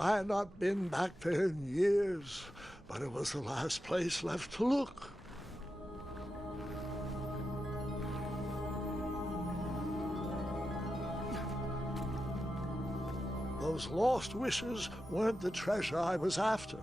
I had not been back there in years, but it was the last place left to look. Those lost wishes weren't the treasure I was after.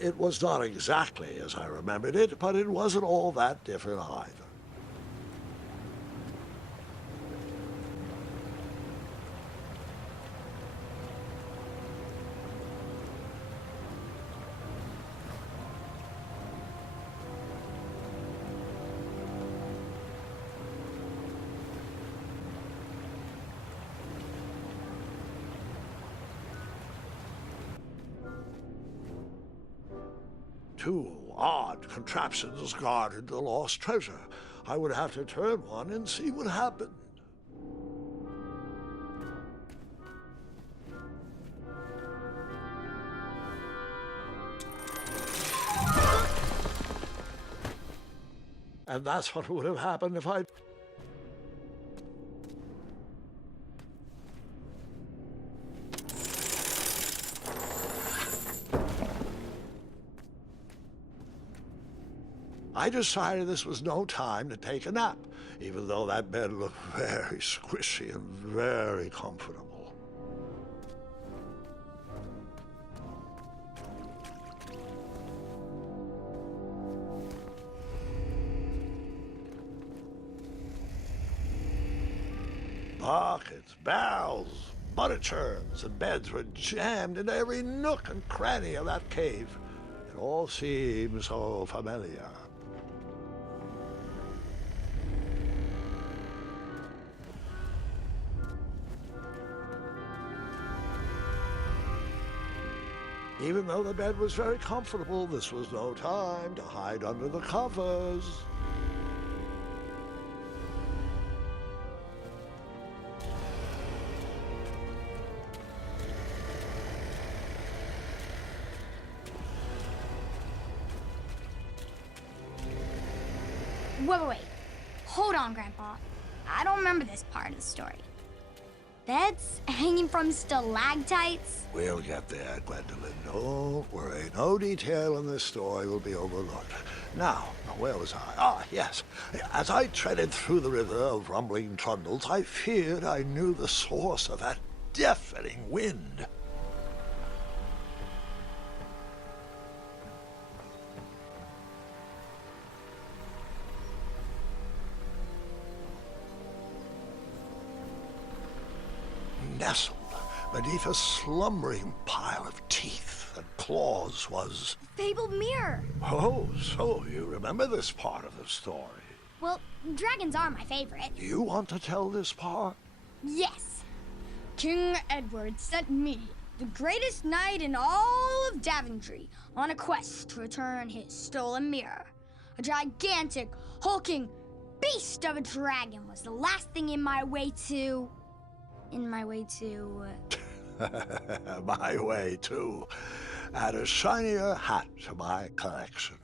It was not exactly as I remembered it, but it wasn't all that different either. Two odd contraptions guarded the lost treasure. I would have to turn one and see what happened. And that's what would have happened if I... I decided this was no time to take a nap, even though that bed looked very squishy and very comfortable. Buckets, barrels, butter churns, and beds were jammed into every nook and cranny of that cave. It all seemed so familiar. Even though the bed was very comfortable, this was no time to hide under the covers. Wait. Hold on, Grandpa. I don't remember this part of the story. Beds hanging from stalactites? We'll get there, Gwendolyn. Don't worry. No detail in this story will be overlooked. Now, where was I? Ah, yes. As I treaded through the river of rumbling trundles, I feared I knew the source of that deafening wind. Nestled beneath a slumbering pile of teeth and claws was... Fabled mirror. Oh, so you remember this part of the story. Well, dragons are my favorite. Do you want to tell this part? Yes. King Edward sent me, the greatest knight in all of Daventry, on a quest to return his stolen mirror. A gigantic, hulking beast of a dragon was the last thing in my way to... My way to add a shinier hat to my collection.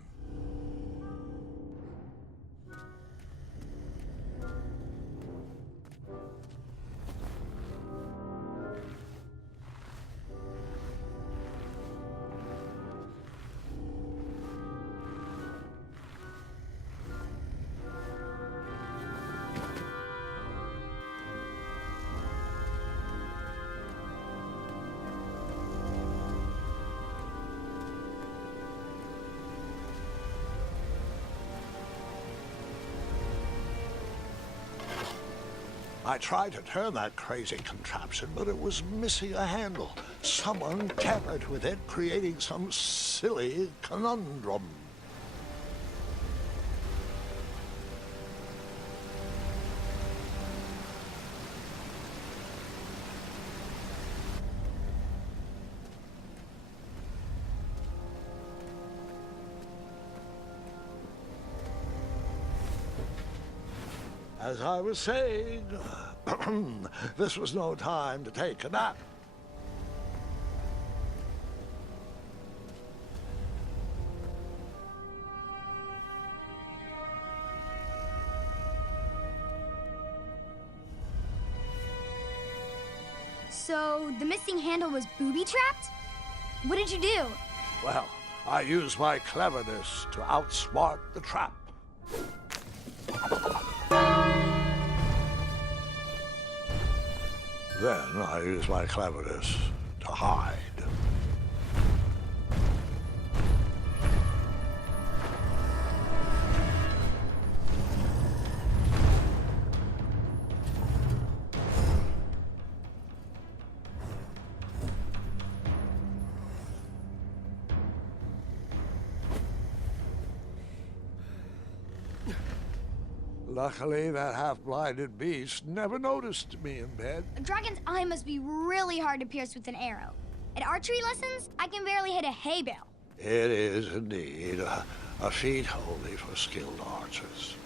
I tried to turn that crazy contraption, but it was missing a handle. Someone tampered with it, creating some silly conundrum. As I was saying, this was no time to take a nap. So, the missing handle was booby-trapped? What did you do? Well, I used my cleverness to outsmart the trap. Then I used my cleverness to hide. Luckily, that half-blinded beast never noticed me in bed. A dragon's eye must be really hard to pierce with an arrow. At archery lessons, I can barely hit a hay bale. It is indeed a feat only for skilled archers.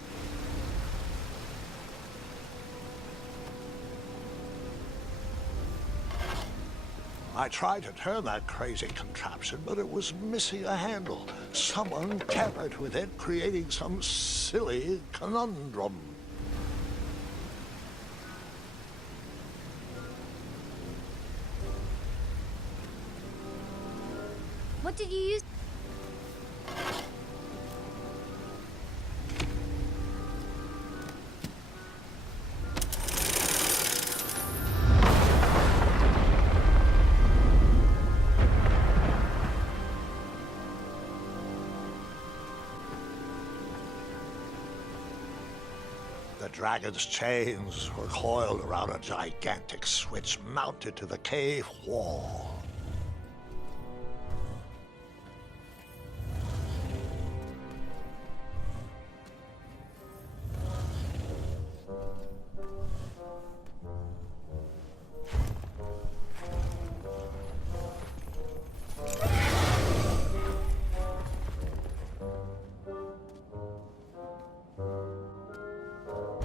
I tried to turn that crazy contraption, but it was missing a handle. Someone tampered with it, creating some silly conundrum. What did you use? The dragon's chains were coiled around a gigantic switch mounted to the cave wall.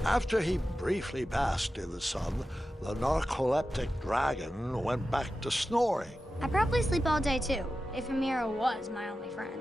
After he briefly basked in the sun, the narcoleptic dragon went back to snoring. I probably sleep all day too, if Amira was my only friend.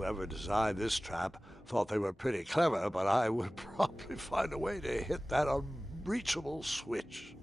whoever designed this trap thought they were pretty clever, but I would probably find a way to hit that unreachable switch.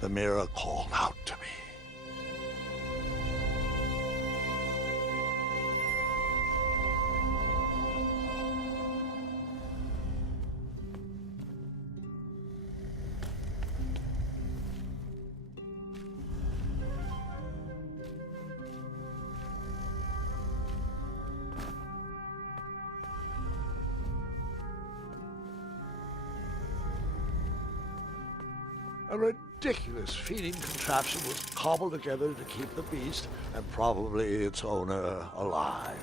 The mirror called out to me. A ridiculous feeding contraption was cobbled together to keep the beast, and probably its owner, alive.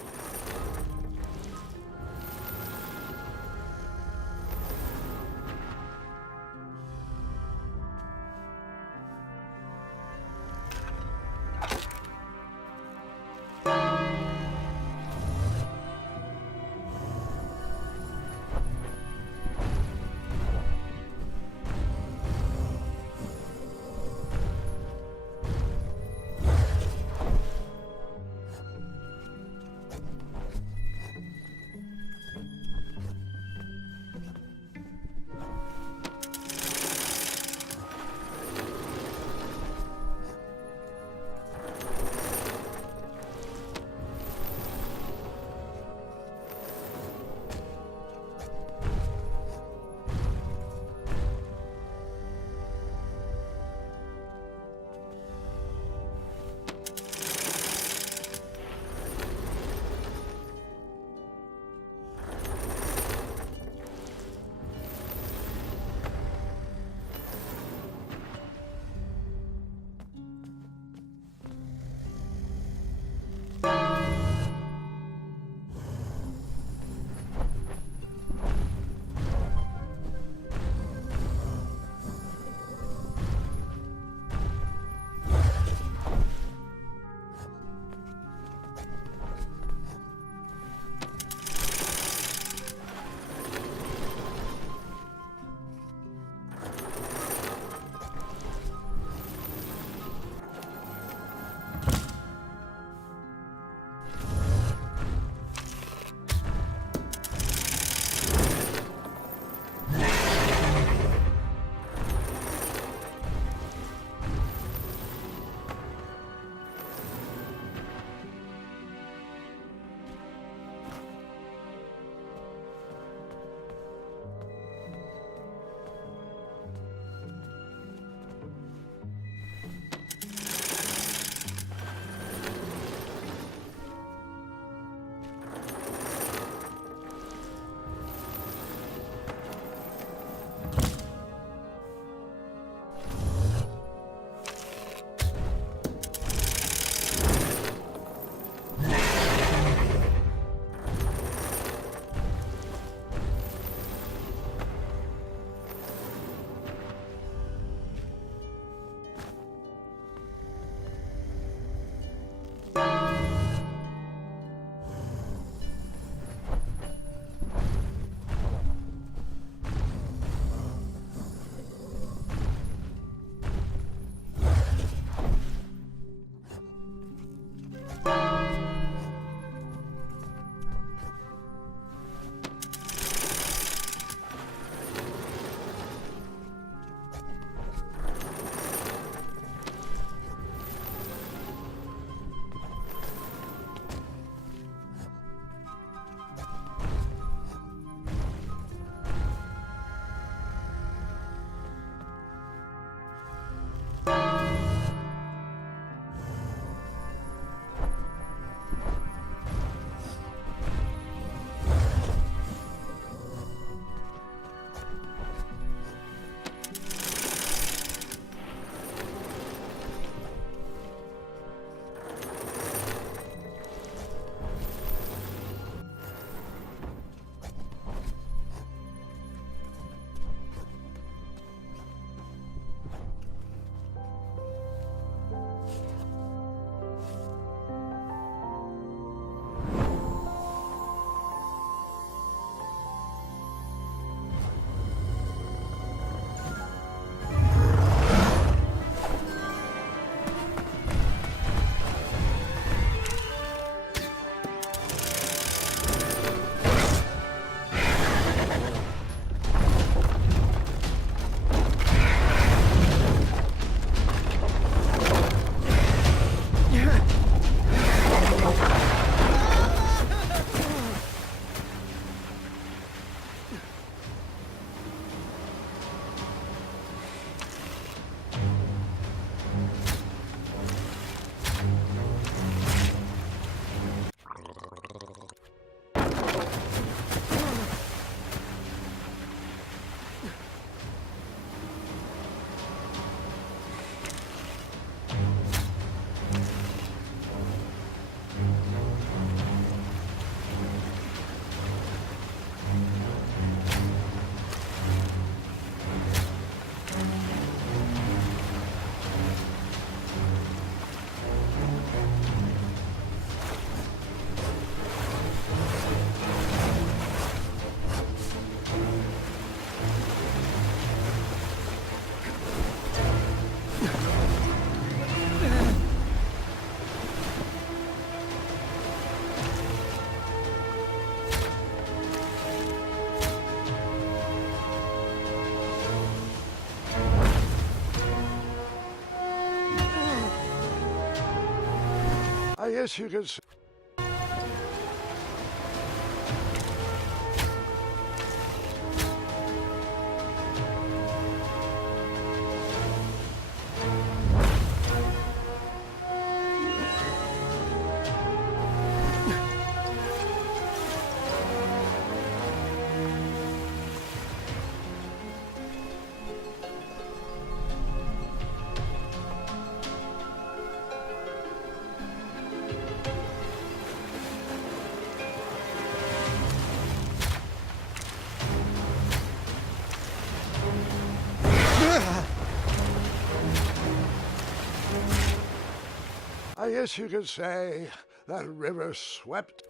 I guess you could say. I guess you could say that river swept.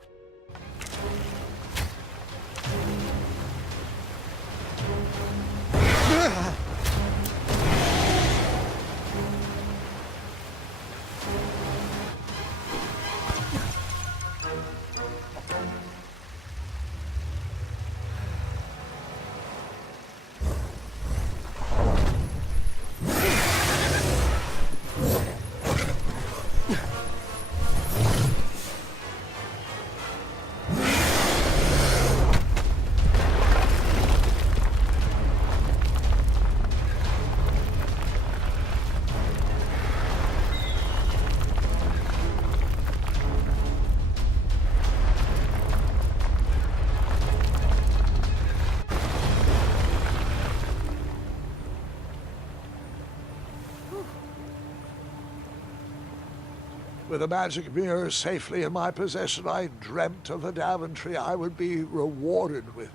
With the magic mirror safely in my possession, I dreamt of the Daventry I would be rewarded with,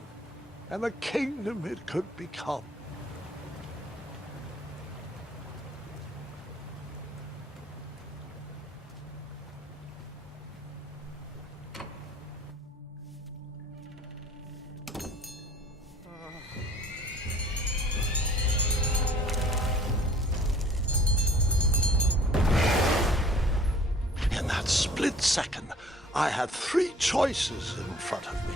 and the kingdom it could become. Split second, I had three choices in front of me.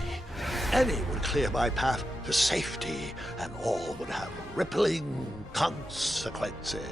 Any would clear my path to safety, and all would have rippling consequences.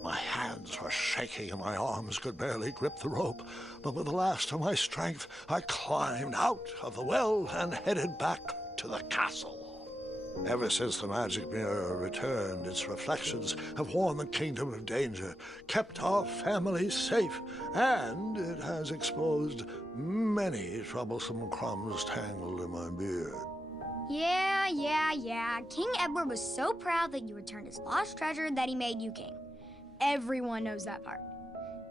My hands were shaking and my arms could barely grip the rope, but with the last of my strength, I climbed out of the well and headed back to the castle. Ever since the magic mirror returned, its reflections have warned the kingdom of danger, kept our family safe, and it has exposed many troublesome crumbs tangled in my beard. Yeah. King Edward was so proud that you returned his lost treasure that he made you king. Everyone knows that part.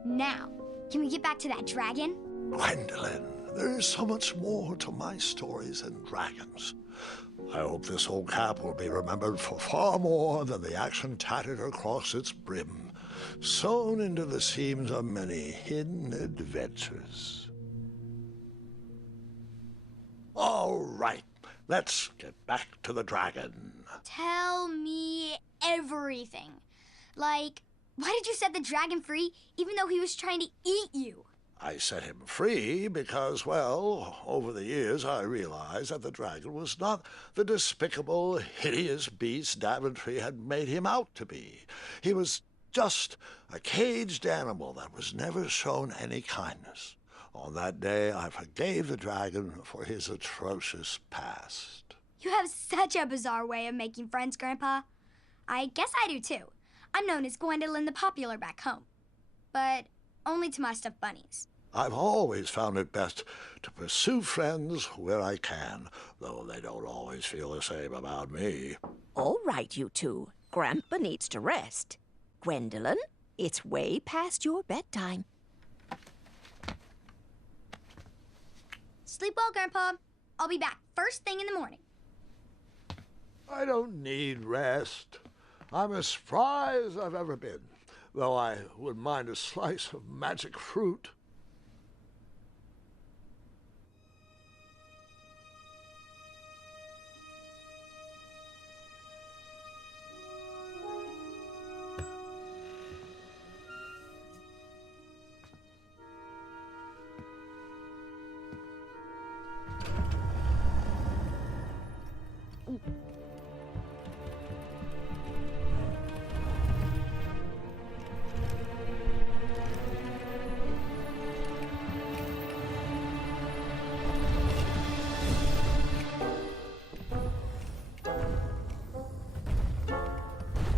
Now, can we get back to that dragon? Gwendolyn, there is so much more to my stories than dragons. I hope this old cap will be remembered for far more than the action tattered across its brim, sewn into the seams of many hidden adventures. All right, let's get back to the dragon. Tell me everything. Like, why did you set the dragon free even though he was trying to eat you? I set him free because, well, over the years I realized that the dragon was not the despicable, hideous beast Daventry had made him out to be. He was just a caged animal that was never shown any kindness. On that day, I forgave the dragon for his atrocious past. You have such a bizarre way of making friends, Grandpa. I guess I do, too. I'm known as Gwendolyn the Popular back home. But only to my stuffed bunnies. I've always found it best to pursue friends where I can, though they don't always feel the same about me. All right, you two. Grandpa needs to rest. Gwendolyn, it's way past your bedtime. Sleep well, Grandpa. I'll be back first thing in the morning. I don't need rest. I'm as spry as I've ever been, though I wouldn't mind a slice of magic fruit.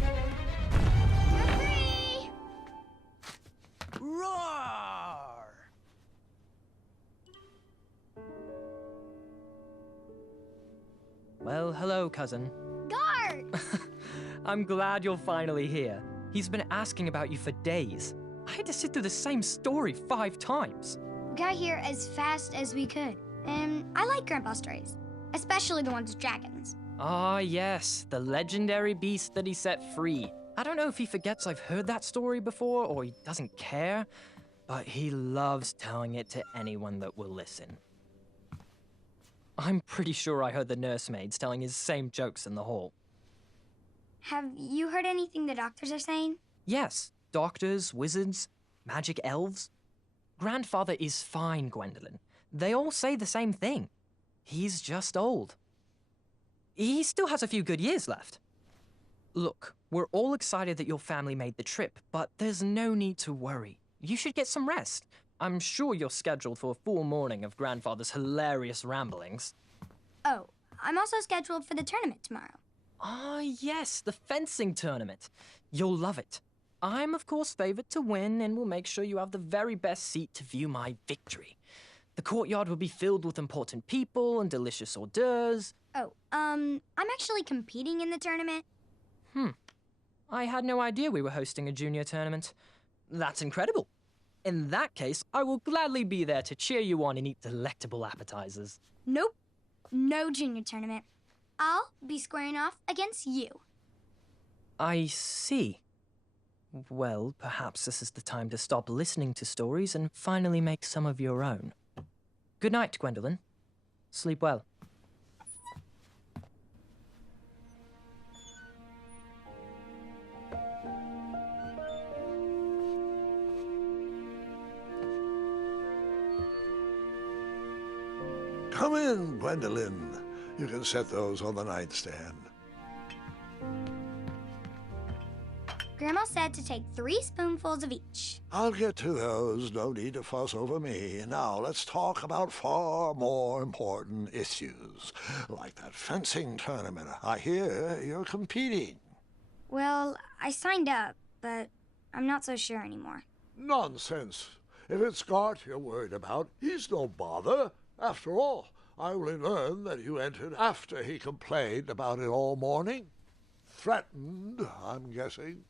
You're free! Roar! Well, hello, cousin. Guard! I'm glad you're finally here. He's been asking about you for days. I had to sit through the same story 5 times. We got here as fast as we could. And I like Grandpa's stories, especially the ones with dragons. Ah, yes, the legendary beast that he set free. I don't know if he forgets I've heard that story before or he doesn't care, but he loves telling it to anyone that will listen. I'm pretty sure I heard the nursemaids telling his same jokes in the hall. Have you heard anything the doctors are saying? Yes, doctors, wizards, magic elves. Grandfather is fine, Gwendolyn. They all say the same thing. He's just old. He still has a few good years left. Look, we're all excited that your family made the trip, but there's no need to worry. You should get some rest. I'm sure you're scheduled for a full morning of Grandfather's hilarious ramblings. Oh, I'm also scheduled for the tournament tomorrow. Ah, yes, the fencing tournament. You'll love it. I'm, of course, favored to win and will make sure you have the very best seat to view my victory. The courtyard will be filled with important people and delicious hors d'oeuvres. Oh, I'm actually competing in the tournament. I had no idea we were hosting a junior tournament. That's incredible. In that case, I will gladly be there to cheer you on and eat delectable appetizers. Nope, no junior tournament. I'll be squaring off against you. I see. Well, perhaps this is the time to stop listening to stories and finally make some of your own. Good night, Gwendolyn. Sleep well. Come in, Gwendolyn. You can set those on the nightstand. Grandma said to take 3 spoonfuls of each. I'll get to those. No need to fuss over me. Now, let's talk about far more important issues, like that fencing tournament. I hear you're competing. Well, I signed up, but I'm not so sure anymore. Nonsense. If it's Gart you're worried about, he's no bother. After all, I only learned that you entered after he complained about it all morning. Threatened, I'm guessing.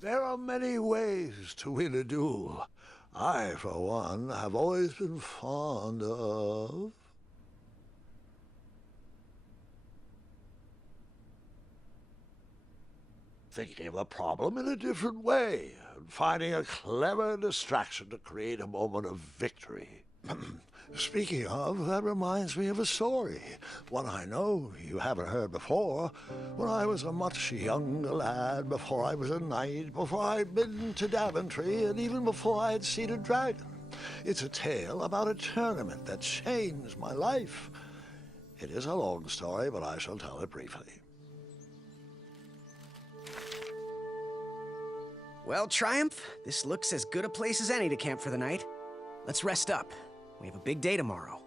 There are many ways to win a duel. I, for one, have always been fond of... thinking of a problem in a different way, and finding a clever distraction to create a moment of victory. Speaking of, that reminds me of a story, one I know you haven't heard before. When I was a much younger lad, before I was a knight, before I'd been to Daventry, and even before I had seen a dragon. It's a tale about a tournament that changed my life. It is a long story, but I shall tell it briefly. Well, Triumph, this looks as good a place as any to camp for the night. Let's rest up. We have a big day tomorrow.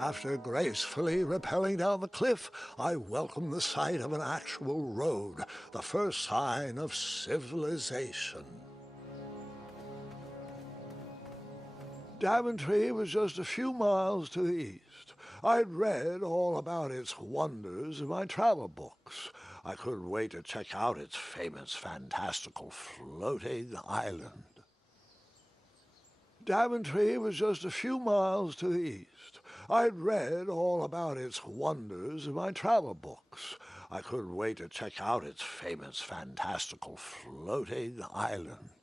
After gracefully rappelling down the cliff, I welcomed the sight of an actual road, the first sign of civilization. Daventry was just a few miles to the east. I'd read all about its wonders in my travel books. I couldn't wait to check out its famous, fantastical floating island. Daventry was just a few miles to the east. I'd read all about its wonders in my travel books. I couldn't wait to check out its famous, fantastical floating island.